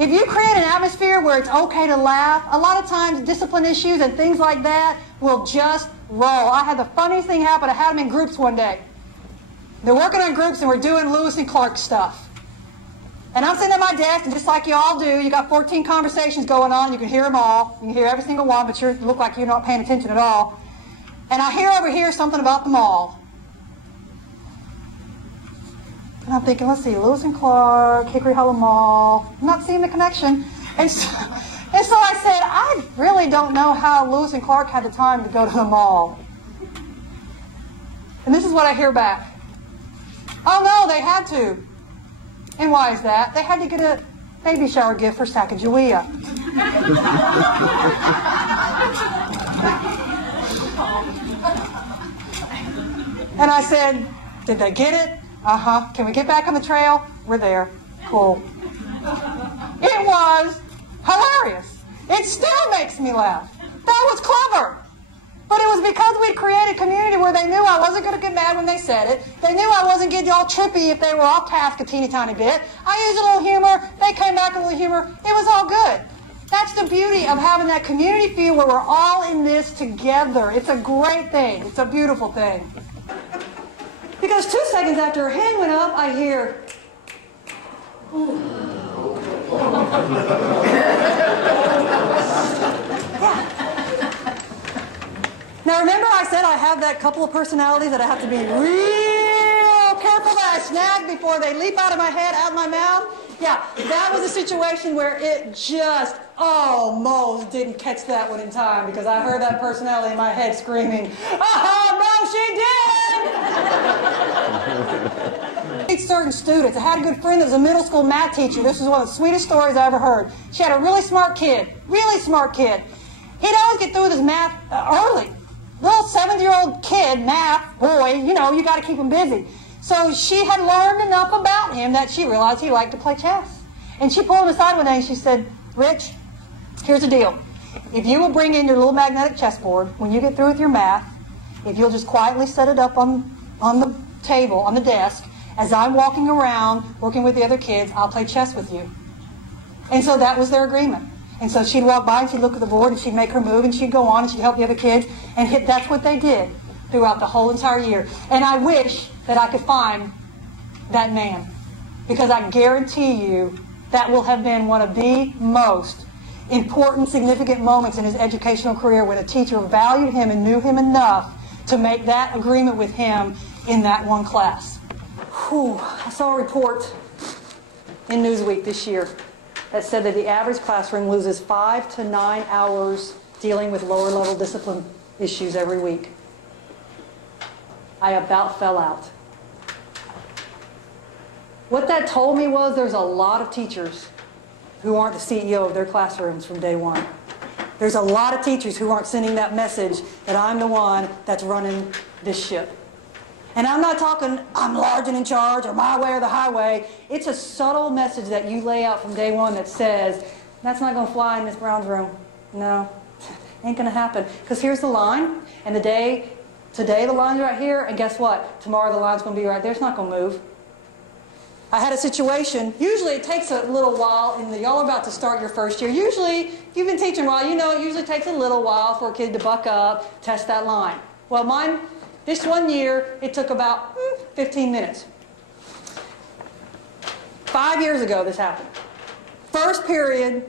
If you create an atmosphere where it's okay to laugh, a lot of times discipline issues and things like that will just roll. I had the funniest thing happen. I had them in groups one day. They're working on groups and we're doing Lewis and Clark stuff. And I'm sitting at my desk, and just like you all do, you got 14 conversations going on. You can hear them all. You can hear every single one, but you look like you're not paying attention at all. And I hear over here something about the mall. And I'm thinking, let's see, Lewis and Clark, Hickory Hollow Mall. I'm not seeing the connection. And so I said, I really don't know how Lewis and Clark had the time to go to the mall. And this is what I hear back. Oh, no, they had to. And why is that? They had to get a baby shower gift for Sacagawea. And I said, did they get it? Uh-huh. Can we get back on the trail? We're there. Cool. It was hilarious. It still makes me laugh. That was clever. But it was because we'd created a community where they knew I wasn't going to get mad when they said it. They knew I wasn't getting all trippy if they were off task a teeny tiny bit. I used a little humor. They came back a little humor. It was all good. That's the beauty of having that community feel where we're all in this together. It's a great thing. It's a beautiful thing. Because 2 seconds after her hand went up, I hear, yeah. Now remember I said I have that couple of personalities that I have to be real careful that I snag before they leap out of my head, out of my mouth? Yeah, that was a situation where it just almost didn't catch that one in time because I heard that personality in my head screaming, oh, no, she did! Certain students. I had a good friend that was a middle school math teacher. This was one of the sweetest stories I ever heard. She had a really smart kid. He'd always get through with his math early. Little 7-year-old kid, math, boy, you know, you got to keep him busy. So she had learned enough about him that she realized he liked to play chess. And she pulled him aside one day and she said, Rich, here's the deal. If you will bring in your little magnetic chessboard, when you get through with your math, if you'll just quietly set it up on the table, on the desk, as I'm walking around, working with the other kids, I'll play chess with you. And so that was their agreement. And so she'd walk by and she'd look at the board and she'd make her move and she'd go on and she'd help the other kids. And that's what they did throughout the whole entire year. And I wish that I could find that man. Because I guarantee you that will have been one of the most important, significant moments in his educational career when a teacher valued him and knew him enough to make that agreement with him in that one class. Whew, I saw a report in Newsweek this year that said that the average classroom loses 5 to 9 hours dealing with lower level discipline issues every week. I about fell out. What that told me was there's a lot of teachers who aren't the CEO of their classrooms from day one. There's a lot of teachers who aren't sending that message that I'm the one that's running this ship. And I'm not talking, I'm large and in charge, or my way or the highway. It's a subtle message that you lay out from day one that says, that's not going to fly in Miss Brown's room. No, ain't going to happen. Because here's the line, and today the line's right here, and guess what? Tomorrow the line's going to be right there. It's not going to move. I had a situation, usually it takes a little while, and y'all are about to start your first year. Usually, if you've been teaching a while, you know it usually takes a little while for a kid to buck up, test that line. Well, mine, this one year, it took about 15 minutes. 5 years ago, this happened. First period,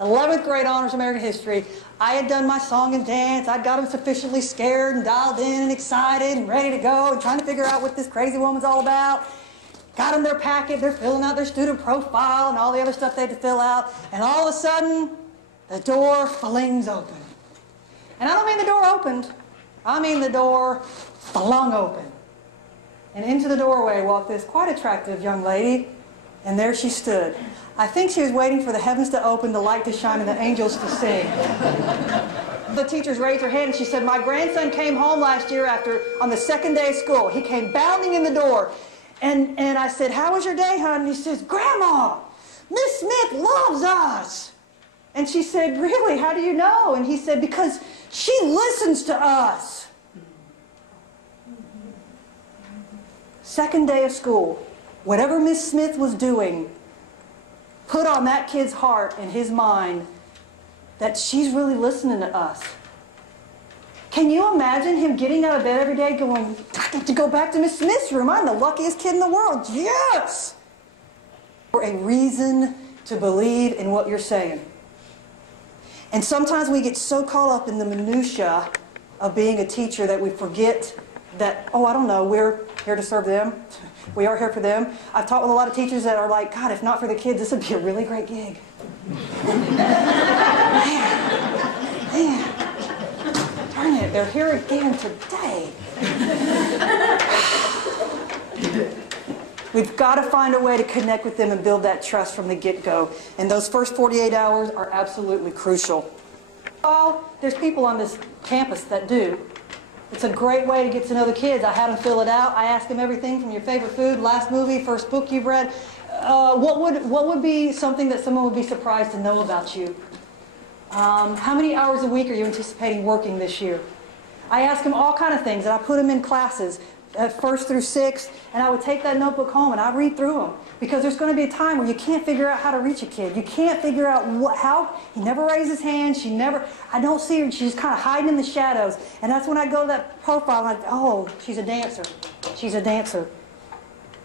11th grade honors American history. I had done my song and dance. I'd got them sufficiently scared and dialed in and excited and ready to go and trying to figure out what this crazy woman's all about. Got them their packet. They're filling out their student profile and all the other stuff they had to fill out. And all of a sudden, the door flings open. And I don't mean the door opened. I mean the door flung open. And into the doorway walked this quite attractive young lady. And there she stood. I think she was waiting for the heavens to open, the light to shine, and the angels to sing. The teachers raised her hand and she said, my grandson came home last year on the second day of school. He came bounding in the door. And I said, how was your day, hon? And he says, Grandma, Miss Smith loves us. And she said, really? How do you know? And he said, because she listens to us. Second day of school. Whatever Miss Smith was doing, put put on that kid's heart and his mind that she's really listening to us. Can you imagine him getting out of bed every day going, I get to go back to Miss Smith's room. I'm the luckiest kid in the world. Yes! For a reason to believe in what you're saying. And sometimes we get so caught up in the minutia of being a teacher that we forget that, oh, I don't know, we're here to serve them. We are here for them. I've taught with a lot of teachers that are like, God, if not for the kids, this would be a really great gig. Man. Darn it, they're here again today. We've got to find a way to connect with them and build that trust from the get-go. And those first 48 hours are absolutely crucial. Oh, there's people on this campus that do. It's a great way to get to know the kids. I had them fill it out. I asked them everything from your favorite food, last movie, first book you've read. What would be something that someone would be surprised to know about you? How many hours a week are you anticipating working this year? I asked them all kind of things, and I put them in classes, first through sixth, and I would take that notebook home and I'd read through them. Because there's going to be a time where you can't figure out how to reach a kid. You can't figure out how. He never raised his hand. I don't see her. She's kind of hiding in the shadows. And that's when I go to that profile and oh, she's a dancer. She's a dancer.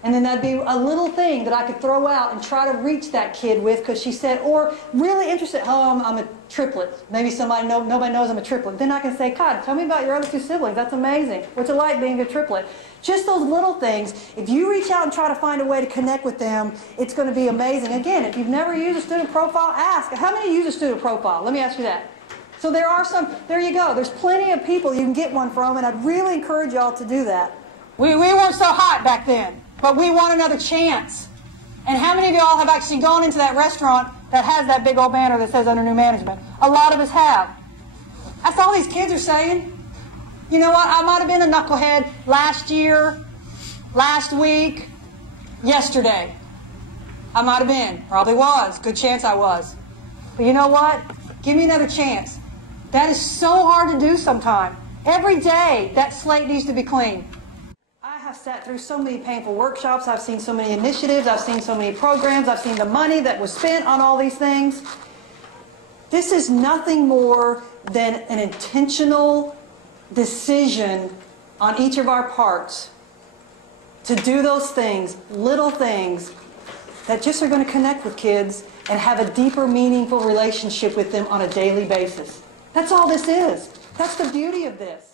And then that'd be a little thing that I could throw out and try to reach that kid with because she said, or really interested, oh, I'm a triplet. Maybe nobody knows I'm a triplet. Then I can say, God, tell me about your other two siblings. That's amazing. What's it like being a triplet? Just those little things. If you reach out and try to find a way to connect with them, it's going to be amazing. Again, if you've never used a student profile, ask. How many use a student profile? Let me ask you that. So there you go. There's plenty of people you can get one from, and I'd really encourage y'all to do that. We weren't so hot back then. But we want another chance. And how many of y'all have actually gone into that restaurant that has that big old banner that says under new management? A lot of us have. That's all these kids are saying. You know what? I might have been a knucklehead last year, last week, yesterday. I might have been. Probably was. Good chance I was. But you know what? Give me another chance. That is so hard to do sometimes. Every day, that slate needs to be clean. I've sat through so many painful workshops. I've seen so many initiatives. I've seen so many programs. I've seen the money that was spent on all these things. This is nothing more than an intentional decision on each of our parts to do those things, little things, that just are going to connect with kids and have a deeper, meaningful relationship with them on a daily basis. That's all this is. That's the beauty of this.